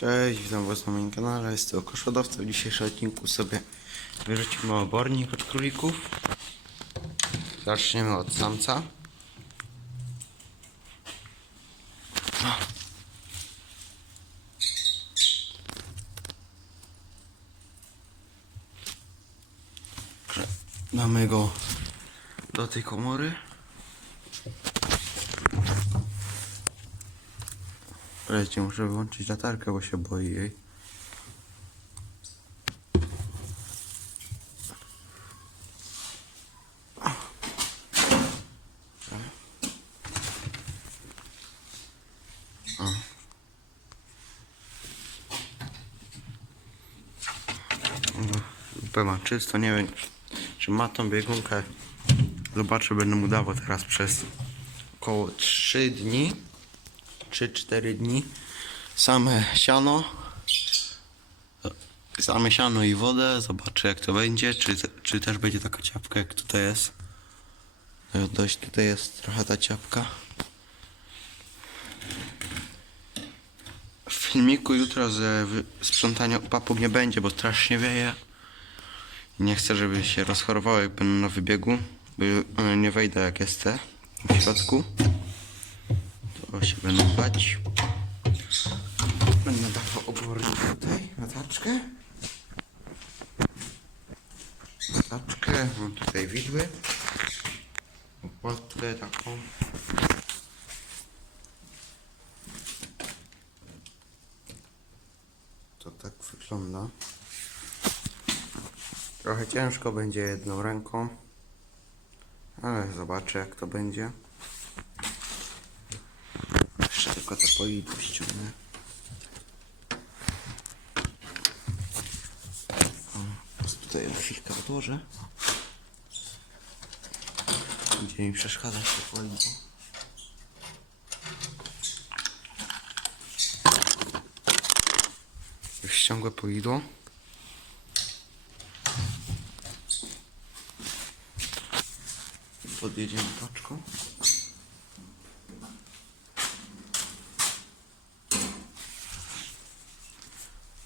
Cześć, witam was na moim kanale, jest to Koszodowca. W dzisiejszym odcinku sobie wyrzucimy obornik od królików. Zaczniemy od samca. Damy go do tej komory. Wreszcie muszę wyłączyć latarkę, bo się boi jej. Zupę ma czysto, nie wiem czy ma tą biegunkę. Zobaczę, będę mu dawał teraz przez około 3 dni. 3-4 dni. Same siano. Same siano i wodę. Zobaczę jak to będzie. Czy, czy też będzie taka ciapka jak tutaj jest? Dość tutaj jest trochę ta ciapka. W filmiku jutro wy- sprzątania papug nie będzie bo strasznie wieje. Nie chcę żeby się rozchorowały jak będą na wybiegu nie wejdę jak jest te w środku to się będą bać. Będę dawał obornik tutaj, na taczkę. Taczkę, mam tutaj widły. Opłatkę taką. To tak wygląda. Trochę ciężko będzie jedną ręką, ale zobaczę jak to będzie. Tylko to ściągnę. Po tutaj ją chwilkę odłożę. Będzie mi przeszkadzać to poidło. Już ściągłe poidło. Podjedziemy paczką.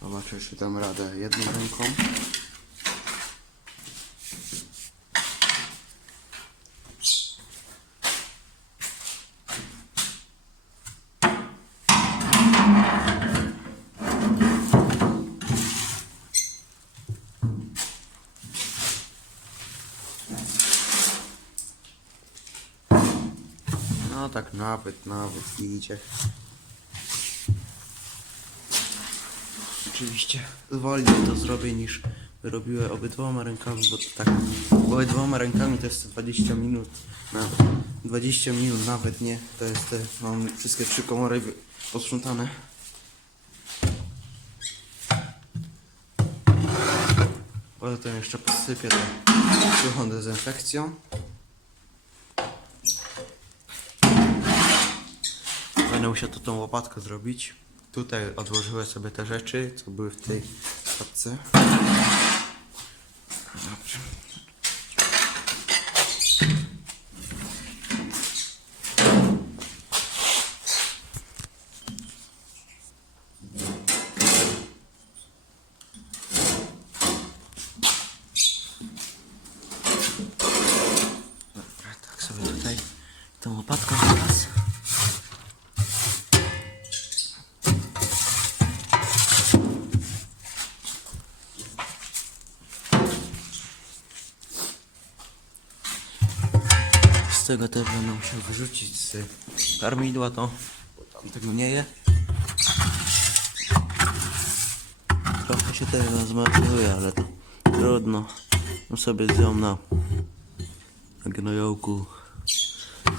Zobaczę, czy dam radę jedną ręką. No tak nawet, nawet idzie. Oczywiście wolniej to zrobię niż robiłem obydwoma rękami, bo to tak obydwoma rękami to jest 20 minut. Nawet 20 minut nawet nie. To jest te, mam wszystkie trzy komory posprzątane. Potem jeszcze posypię to suchą dezynfekcją. Będę musiał to tą łopatką zrobić. Tutaj odłożyłem sobie te rzeczy, co były w tej szafce. Dobrze. Dobra, tak sobie tutaj tą łopatką teraz. Z tego też będę musiał wyrzucić z karmidła to, bo tam tego nie je. Trochę się tego zmarnuje, ale to trudno. No sobie zją na gnojołku.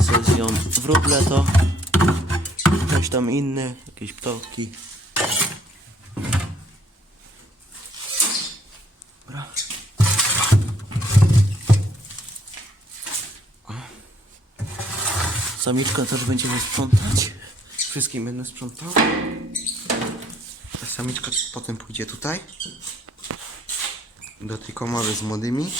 Se zją wróble to. Coś tam inne, jakieś ptoki. Samiczka też będziemy sprzątać. Wszystkim będę sprzątał. Ta samiczka potem pójdzie tutaj. Do tej komory z młodymi.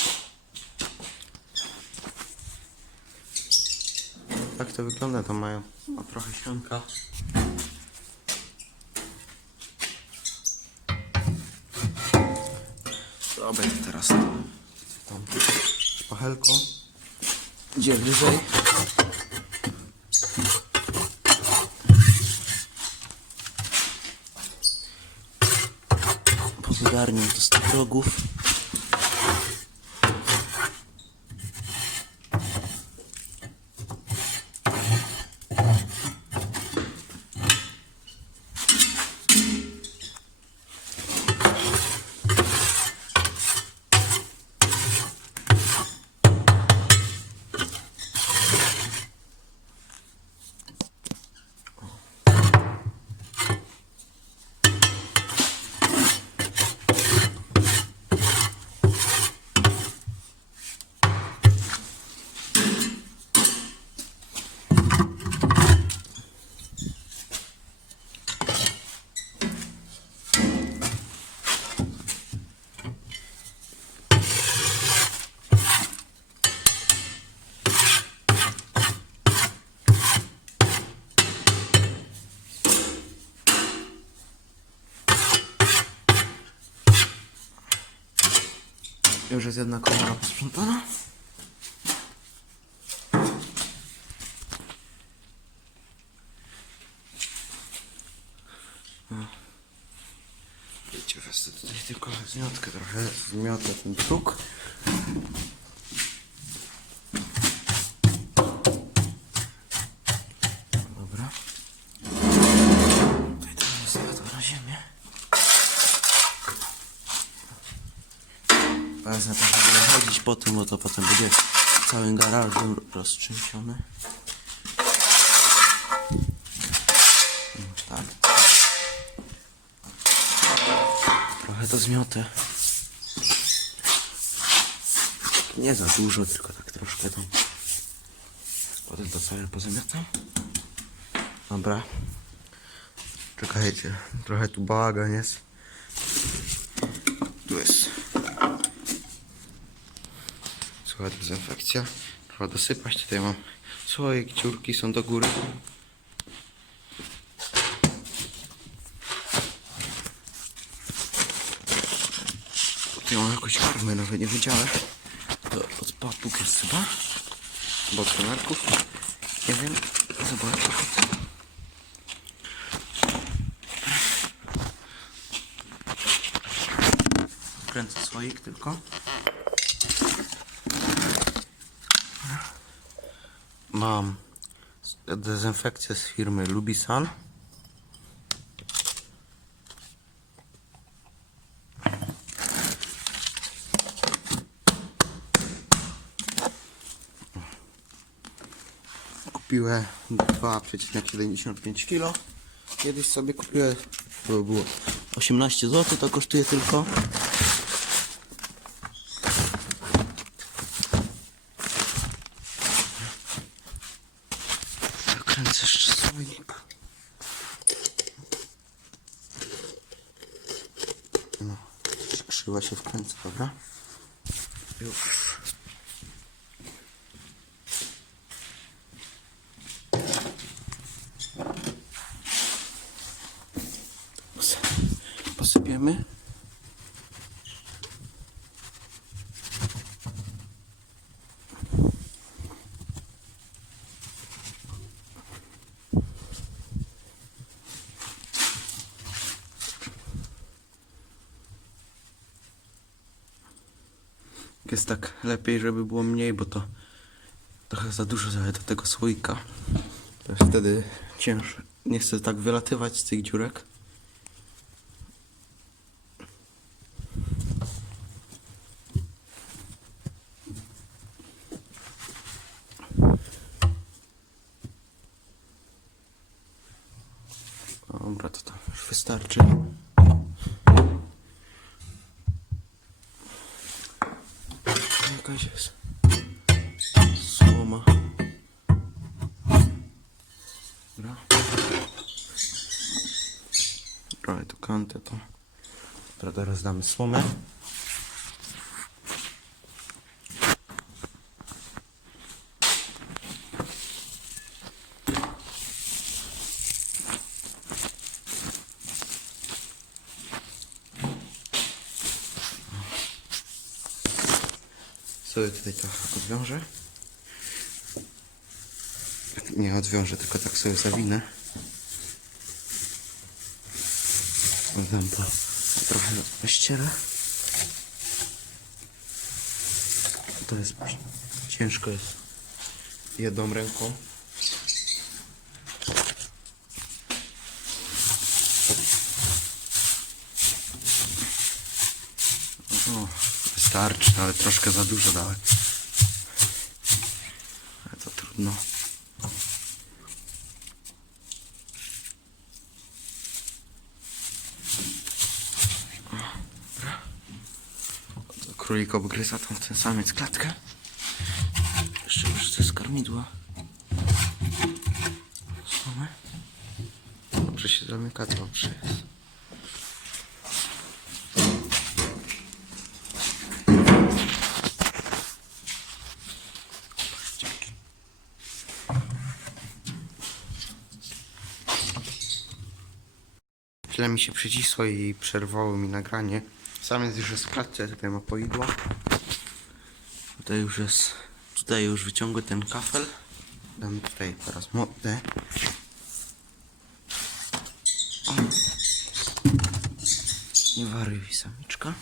Tak to wygląda, to mają. O trochę sianka. Dobra, teraz tą szpachelką. Gdzie wyżej? Powygarnię to z tych. Jest jedna komora posprzątana. Wiecie, wezmę tutaj tylko zmiotkę trochę, zmiotę ten próg. To potem będzie całym garażem roztrzęsiony. Tak. Trochę to zmiotę. Nie za dużo, tylko tak troszkę tam. Potem to całe pozamiatam. Dobra. Czekajcie, trochę tu bałagan jest. Tu jest Słuchaj, dezynfekcja. Trzeba dosypać. Tutaj mam słoik, dziurki są do góry. Tutaj mam jakąś karmę, nawet nie wiedziałem. To od papug jest chyba. Albo od kanarków. Nie wiem. Zobaczę. Kręcę słoik tylko. Mam dezynfekcję z firmy Lubisan. Kupiłem 2,75 kg. Kiedyś sobie kupiłem, to było 18 zł, to kosztuje tylko. Zakręcę jeszcze słoik. No, skrzyła się wkręca, dobra? Już. Jest tak lepiej, żeby było mniej, bo to trochę za dużo daje do tego słoika. To wtedy cięższe. Nie chcę tak wylatywać z tych dziurek. Trochę tu kantę to. Dobra, teraz damy słomę. sobie tutaj to odwiążę. Nie odwiążę, tylko tak sobie zawinę. Dam to trochę rozścierę. To jest ciężko jest jedną ręką. O, wystarczy, ale troszkę za dużo dałem. Ale to trudno. Królik obgryza tam ten samiec klatkę. Jeszcze może te skarmidła. Same. Dobrze się zamyka, dobrze jest. Źle mi się przycisło i przerwało mi nagranie. Sam jest już w klatce, tutaj ma poidła. Tutaj już jest, tutaj już wyciągły ten kafel. Dam tutaj teraz modę. O. Nie waruj samiczka.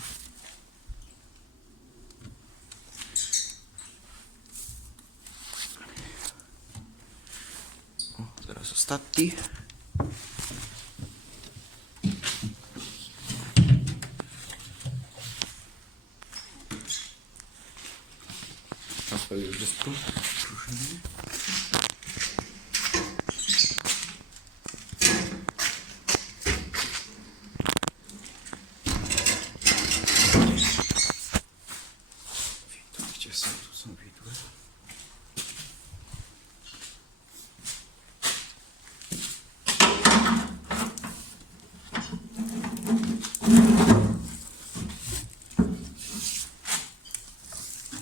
O, teraz ostatni. Kafel już jest tu. Pruszny. Widły, Gdzie są? Tu są widły.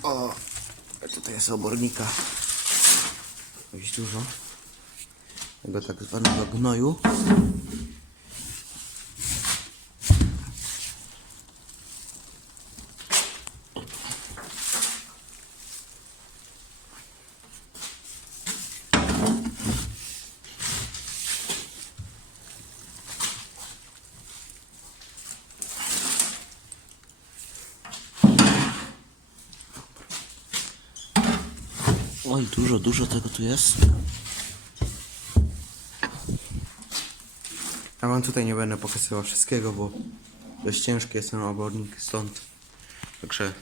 O, tutaj jest obornika. Dość dużo. Tego tak zwanego gnoju. Dużo, tego tu jest. Ja wam tutaj nie będę pokazywał wszystkiego, bo dość ciężki jest ten obornik stąd. Także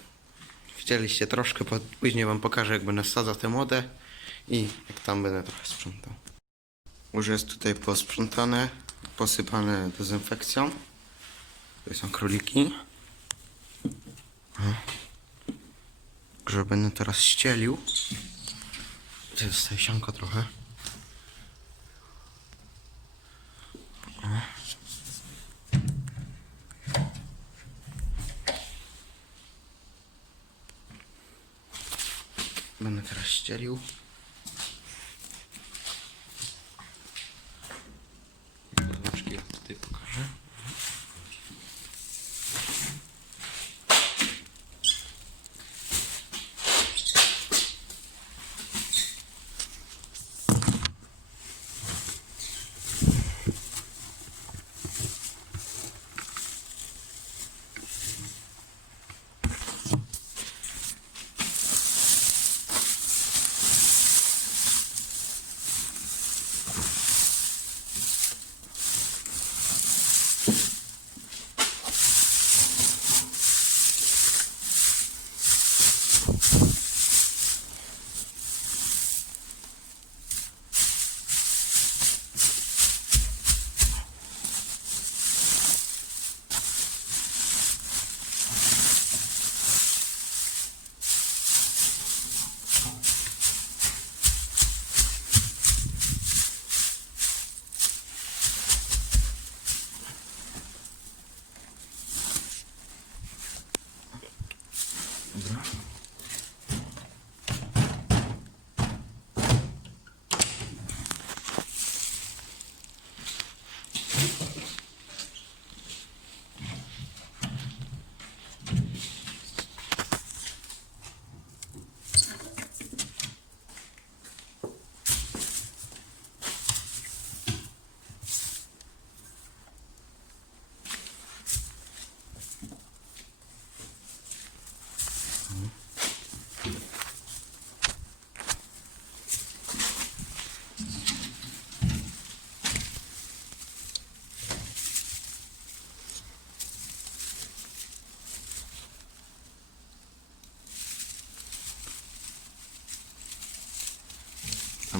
chcieliście troszkę, później wam pokażę jak będę wsadzał tę młodę i jak tam będę trochę sprzątał. Już jest tutaj posprzątane, posypane dezynfekcją. Tutaj są króliki. Także będę teraz ścielił. To jest sianko trochę. Będę teraz ścielił. Zobaczki ja tutaj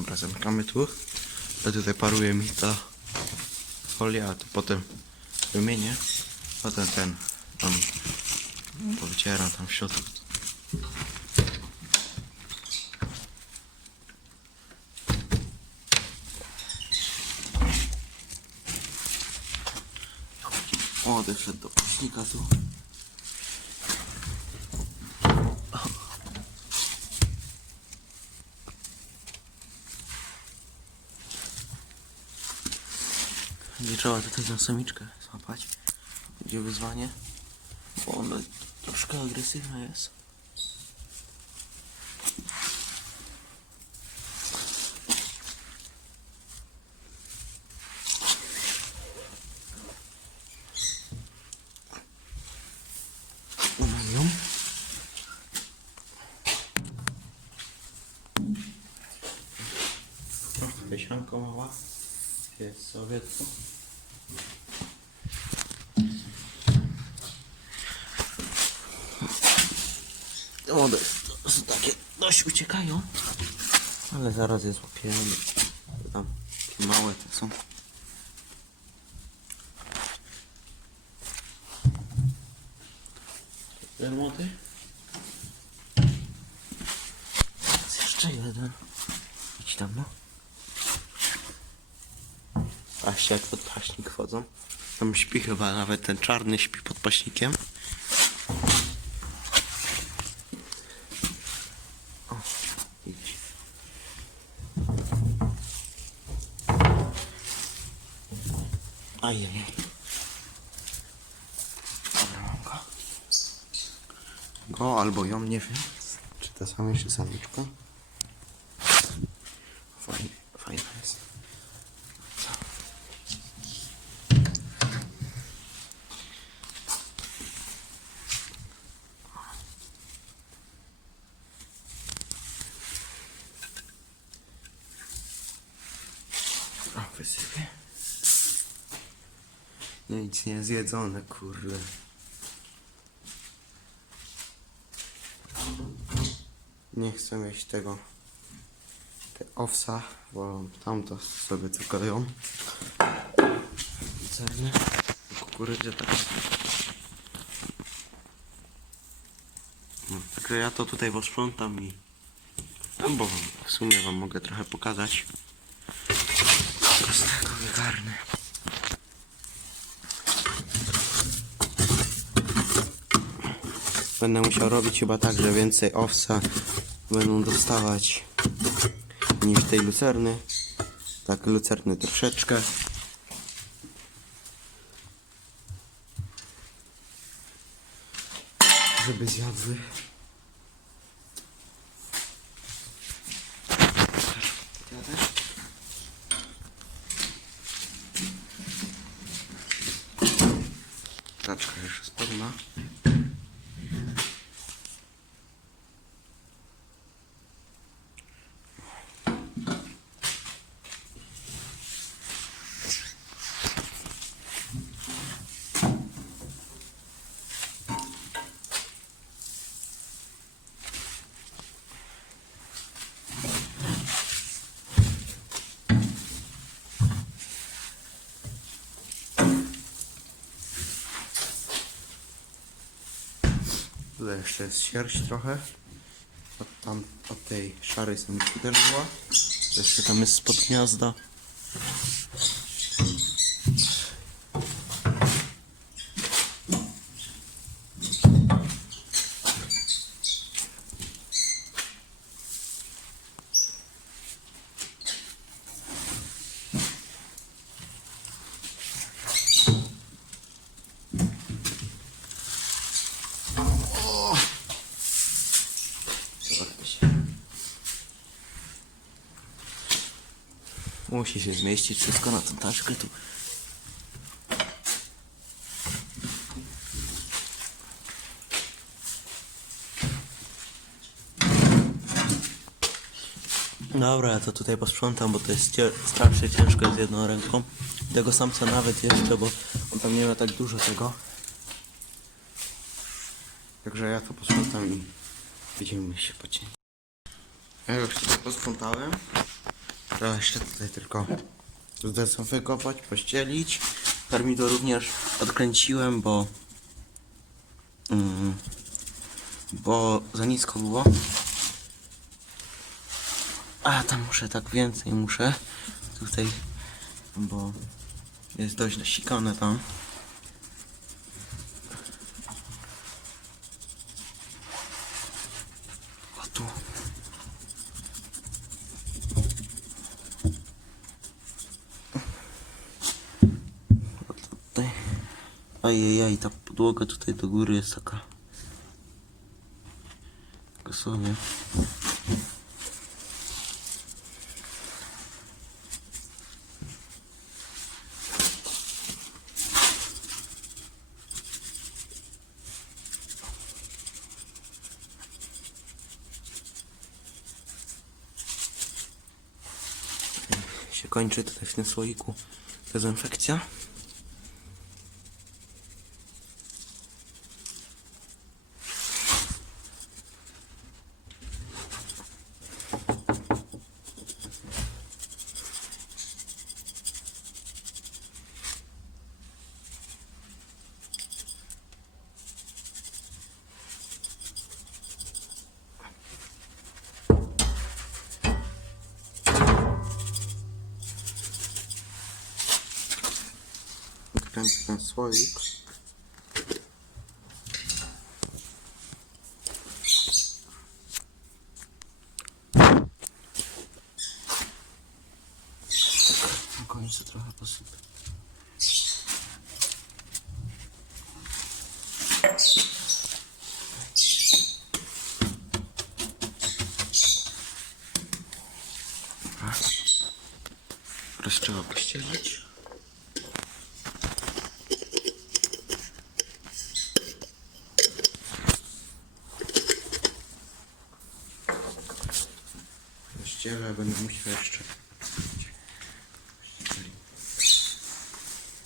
Dobra, zamykamy tu. A tutaj paruje mi ta folia, a to potem wymienię. Potem ten tam powycieram tam w środku. O, odeszedł do paśnika tu. Tutaj tę samiczkę złapać. Będzie wyzwanie. Bo ona troszkę agresywna jest. Umiem ją. O, Wysianko mała. Jest sobie tu. One są takie dość uciekają. Ale zaraz je złapiemy. Tam małe te są. Ten młody? Jest jeszcze jeden. Idź tam no. Patrzcie jak pod paśnik wchodzą. Tam śpi chyba nawet ten czarny śpi pod paśnikiem. O, idź. Ajaj. Dobra, mam go. Go albo ją, nie wiem. Czy ta sama jeszcze samiczka? Fajnie, fajna jest. Wysypię. Nic nie zjedzone, kurde. Nie chcę mieć tego te owsa, bo tamto sobie tylko ją. Cerne. Kukurydzie tak. No, Także ja to tutaj posprzątam i... No bo w sumie wam mogę trochę pokazać. Z tego wygarnę. Będę musiał robić chyba tak, że więcej owsa będą dostawać niż tej lucerny. Tak, lucerny troszeczkę. Żeby zjadły. Taczka już jest pełna. Tutaj jeszcze jest sierść trochę. Od, tam, od tej szarej samiczki też była. Jeszcze tam jest spod gniazda. Musi się zmieścić wszystko na tą taczkę tu. Dobra, ja to tutaj posprzątam, bo to jest cie- strasznie ciężko z jedną ręką. Tego samca nawet jeszcze, bo on tam nie ma tak dużo tego. Także ja to posprzątam i widzimy się po. Ja już to posprzątałem. Trzeba jeszcze tutaj tylko zdezynfekować, pościelić. Karmidło również odkręciłem, bo mm, bo za nisko było. A tam muszę tak więcej muszę tutaj, bo jest dość nasikane tam. Ajajaj, ta podłoga tutaj do góry jest taka. Sobie. się kończy tutaj w tym słoiku dezynfekcja. transmissões Pościelę, będę musiał jeszcze.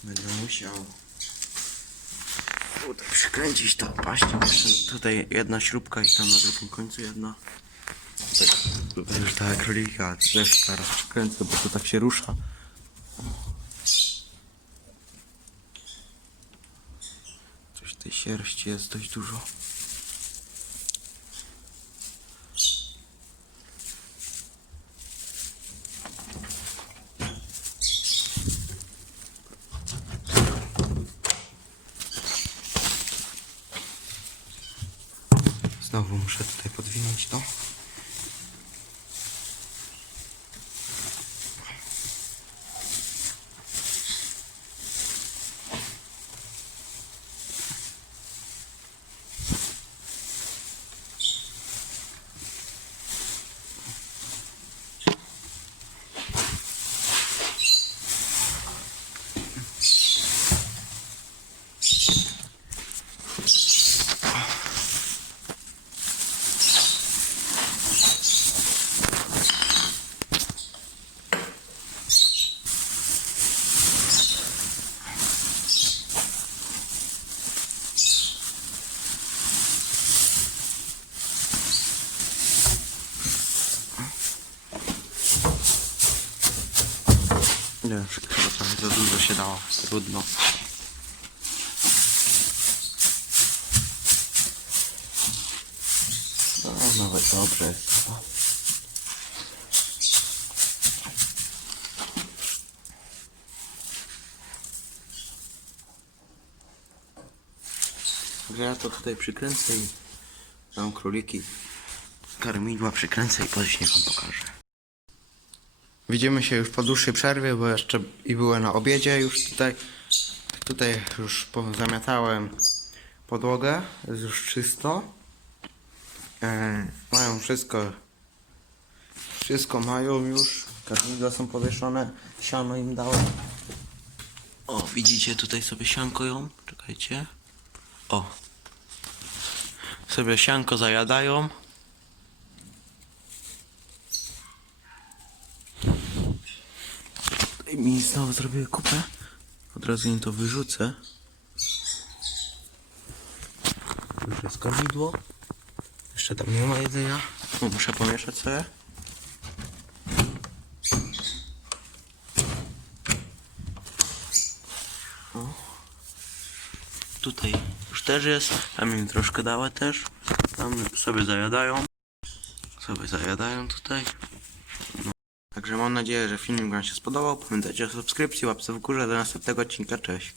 Będę musiał tutaj przykręcić to. Jeszcze tutaj jedna śrubka i tam na drugim końcu jedna. Tutaj już ta królika, też teraz przykręcę, bo to tak się rusza. Coś tej sierści jest dość dużo. Znowu muszę tutaj podwinąć to. Nie, chyba trochę za dużo się dało. Trudno. No, nawet dobrze jest. chyba. Także ja to tutaj przykręcę i tam króliki karmidła przykręcę i później wam pokażę. Widzimy się już po dłuższej przerwie, bo jeszcze i byłem na obiedzie już tutaj. Tutaj już zamiatałem podłogę, jest już czysto. E, mają wszystko, wszystko mają już. Karmidła są powieszone, siano im dałem. O, widzicie tutaj sobie sianko ją? Czekajcie. O. Sobie sianko zajadają. mi znowu zrobiły kupę. Od razu im to wyrzucę. Już jest kormidło. Jeszcze tam nie ma jedzenia. No, muszę pomieszać sobie. O. Tutaj już też jest. Tam im troszkę dała też. Tam sobie zajadają. Sobie zajadają tutaj. Także mam nadzieję, że filmik Wam się spodobał. Pamiętajcie o subskrypcji, łapce w górze. Do następnego odcinka. Cześć.